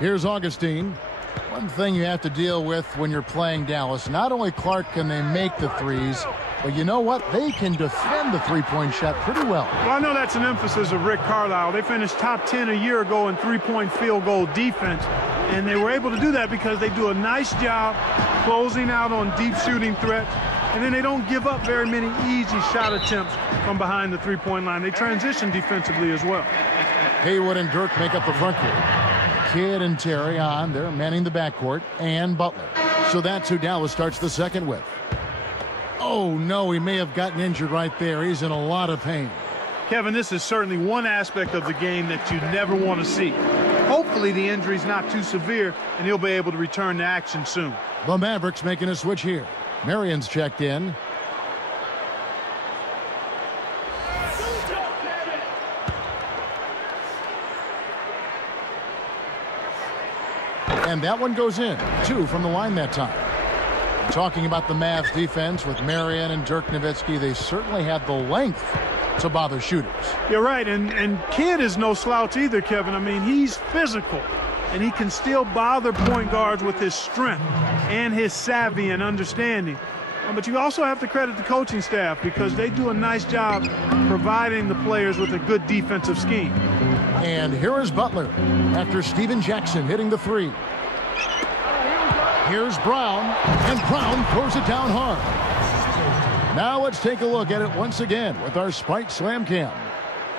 Here's Augustine. One thing you have to deal with when you're playing Dallas, not only Clark can they make the threes, but you know what? They can defend the three-point shot pretty well. Well, I know that's an emphasis of Rick Carlisle. They finished top 10 a year ago in three-point field goal defense, and they were able to do that because they do a nice job closing out on deep shooting threats, and then they don't give up very many easy shot attempts from behind the three-point line. They transition defensively as well. Haywood and Dirk make up the front court. Kidd and Terry on. They're manning the backcourt, and Butler. So that's who Dallas starts the second with. Oh, no, he may have gotten injured right there. He's in a lot of pain. Kevin, this is certainly one aspect of the game that you never want to see. Hopefully the injury's not too severe, and he'll be able to return to action soon. The Mavericks making a switch here. Marion's checked in. And that one goes in. 2 from the line that time. Talking about the Mavs defense with Marion and Dirk Nowitzki, they certainly had the length to bother shooters. You're right, and Kidd is no slouch either, Kevin. I mean, he's physical, and he can still bother point guards with his strength and his savvy and understanding. But you also have to credit the coaching staff because they do a nice job providing the players with a good defensive scheme. And here is Butler after Steven Jackson hitting the three. Here's Brown, and Brown throws it down hard. Now let's take a look at it once again with our Sprite Slam Cam.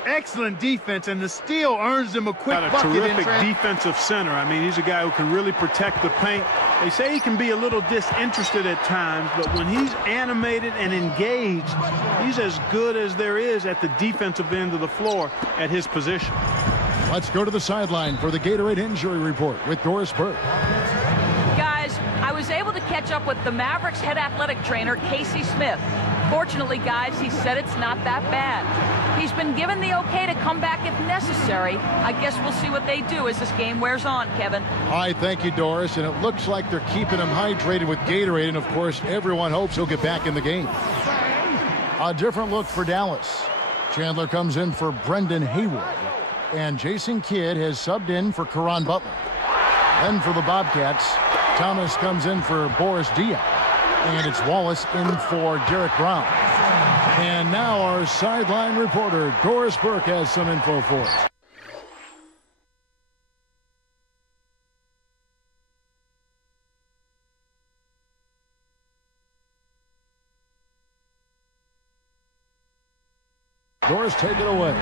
Excellent defense, and the steal earns him a quick bucket. Got a terrific defensive center. I mean, he's a guy who can really protect the paint. They say he can be a little disinterested at times, but when he's animated and engaged, he's as good as there is at the defensive end of the floor at his position. Let's go to the sideline for the Gatorade Injury Report with Doris Burke. Guys, I was able to catch up with the Mavericks head athletic trainer, Casey Smith. Fortunately, guys, he said it's not that bad. He's been given the okay to come back if necessary. I guess we'll see what they do as this game wears on, Kevin. All right, thank you, Doris. And it looks like they're keeping him hydrated with Gatorade. And, of course, everyone hopes he'll get back in the game. A different look for Dallas. Chandler comes in for Brendan Haywood. And Jason Kidd has subbed in for Caron Butler. Then for the Bobcats, Thomas comes in for Boris Diaw. And it's Wallace in for Derek Brown. And now our sideline reporter, Doris Burke, has some info for us. Doris, take it away.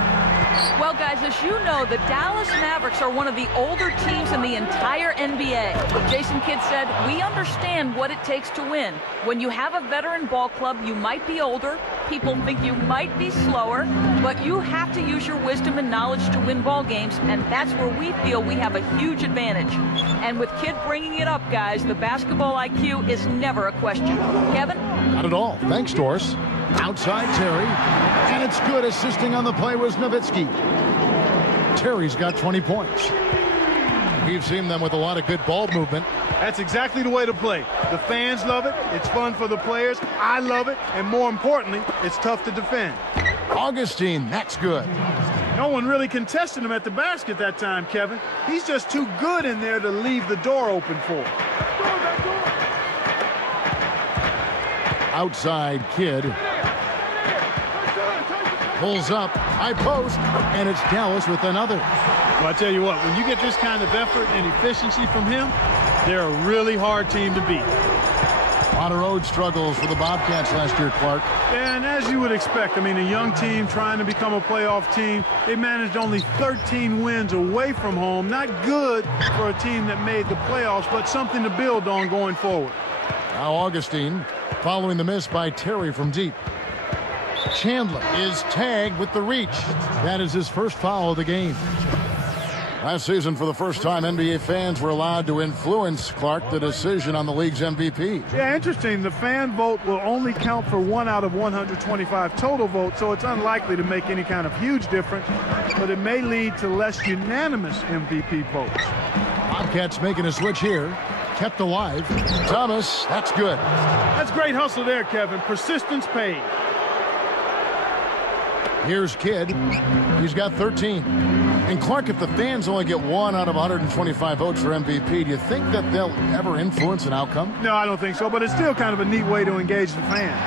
Well, guys, as you know, the Dallas Mavericks are one of the older teams in the entire NBA. Jason Kidd said, we understand what it takes to win. When you have a veteran ball club, you might be older, people think you might be slower, but you have to use your wisdom and knowledge to win ball games, and that's where we feel we have a huge advantage. And with Kidd bringing it up, guys, the basketball IQ is never a question. Kevin? Not at all. Thanks, Doris. Outside Terry, and it's good. Assisting on the play was Nowitzki. Terry's got 20 points. We've seen them with a lot of good ball movement. That's exactly the way to play. The fans love it. It's fun for the players. I love it. And more importantly, it's tough to defend. Augustine, that's good. No one really contested him at the basket that time, Kevin. He's just too good in there to leave the door open for. Outside Kidd. Pulls up, high post, and it's Dallas with another. Well, I tell you what, when you get this kind of effort and efficiency from him, they're a really hard team to beat. A lot of road struggles for the Bobcats last year, Clark. And as you would expect, I mean, a young team trying to become a playoff team, they managed only 13 wins away from home. Not good for a team that made the playoffs, but something to build on going forward. Now Augustine following the miss by Terry from deep. Chandler is tagged with the reach. That is his first foul of the game. Last season, for the first time, NBA fans were allowed to influence, Clark, the decision on the league's MVP. Yeah, interesting. The fan vote will only count for 1 out of 125 total votes, so it's unlikely to make any kind of huge difference, but it may lead to less unanimous MVP votes. Bobcats making a switch here. Kept alive. Thomas, that's good. That's great hustle there, Kevin. Persistence paid. Here's Kidd. He's got 13. And Clark, if the fans only get 1 out of 125 votes for MVP, do you think that they'll ever influence an outcome? No, I don't think so, but it's still kind of a neat way to engage the fans.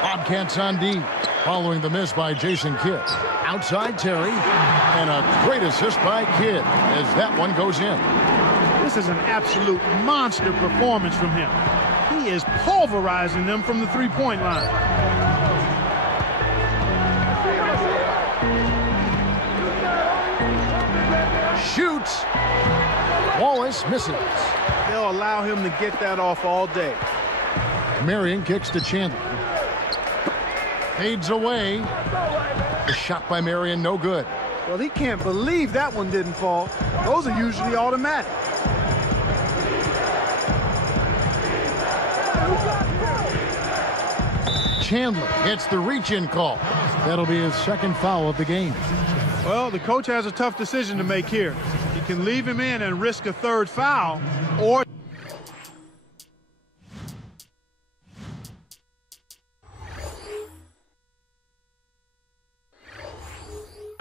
Bobcats on D, following the miss by Jason Kidd. Outside Terry, and a great assist by Kidd as that one goes in. This is an absolute monster performance from him. He is pulverizing them from the three-point line. Shoots. Wallace misses. They'll allow him to get that off all day. Marion kicks to Chandler. Fades away. The shot by Marion, no good. Well, he can't believe that one didn't fall. Those are usually automatic. Chandler gets the reach-in call. That'll be his second foul of the game. Well, the coach has a tough decision to make here. He can leave him in and risk a third foul, or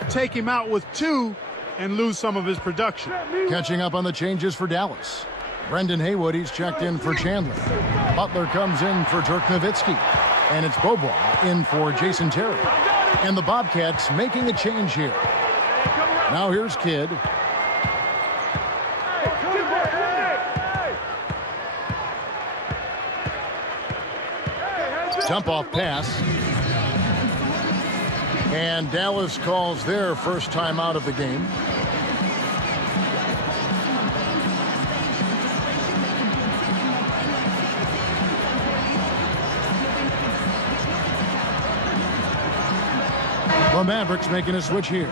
take him out with 2 and lose some of his production. Catching up on the changes for Dallas. Brendan Haywood, he's checked in for Chandler. Butler comes in for Dirk Nowitzki. And it's Bobo in for Jason Terry. And the Bobcats making a change here. Now here's Kidd. Dump off pass. And Dallas calls their first time out of the game. The Mavericks making a switch here.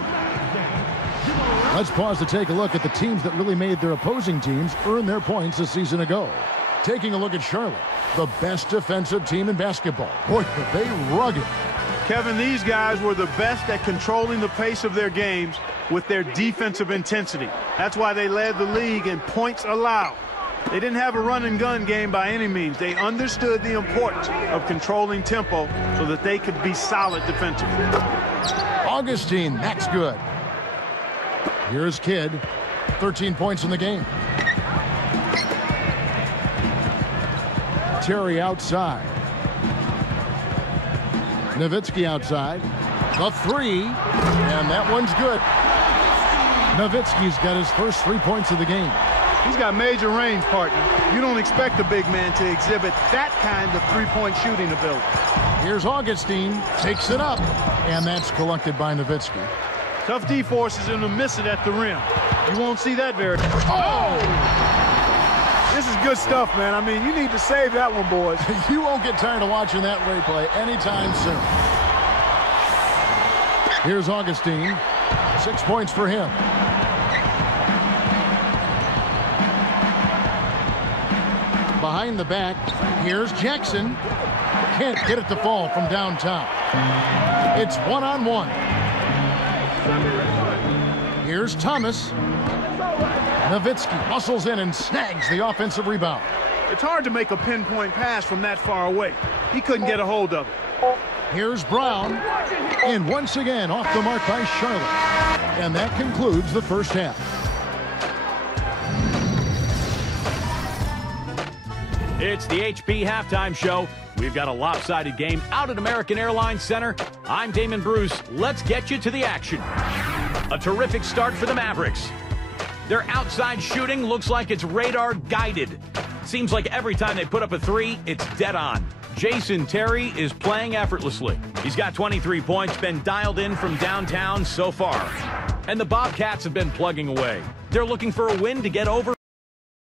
Let's pause to take a look at the teams that really made their opposing teams earn their points a season ago. Taking a look at Charlotte, the best defensive team in basketball. Boy, are they rugged. Kevin, these guys were the best at controlling the pace of their games with their defensive intensity. That's why they led the league in points allowed. They didn't have a run-and-gun game by any means. They understood the importance of controlling tempo so that they could be solid defensively. Augustine, that's good. Here's Kidd, 13 points in the game. Terry outside. Nowitzki outside. The 3, and that one's good. Nowitzki's got his first 3 points of the game. He's got major range, partner. You don't expect a big man to exhibit that kind of three-point shooting ability. Here's Augustine, takes it up, and that's collected by Nowitzki. Tough D forces him to miss it at the rim. You won't see that very. Oh! This is good stuff, man. I mean, you need to save that one, boys. You won't get tired of watching that replay anytime soon. Here's Augustine, 6 points for him. Behind the back, here's Jackson. Can't get it to fall from downtown. It's one-on-one. Here's Thomas. Nowitzki muscles in and snags the offensive rebound. It's hard to make a pinpoint pass from that far away. He couldn't get a hold of it. Here's Brown. And once again, off the mark by Charlotte. And that concludes the first half. It's the HP Halftime Show. We've got a lopsided game out at American Airlines Center. I'm Damon Bruce. Let's get you to the action. A terrific start for the Mavericks. Their outside shooting looks like it's radar guided. Seems like every time they put up a 3, it's dead on. Jason Terry is playing effortlessly. He's got 23 points, been dialed in from downtown so far. And the Bobcats have been plugging away. They're looking for a win to get over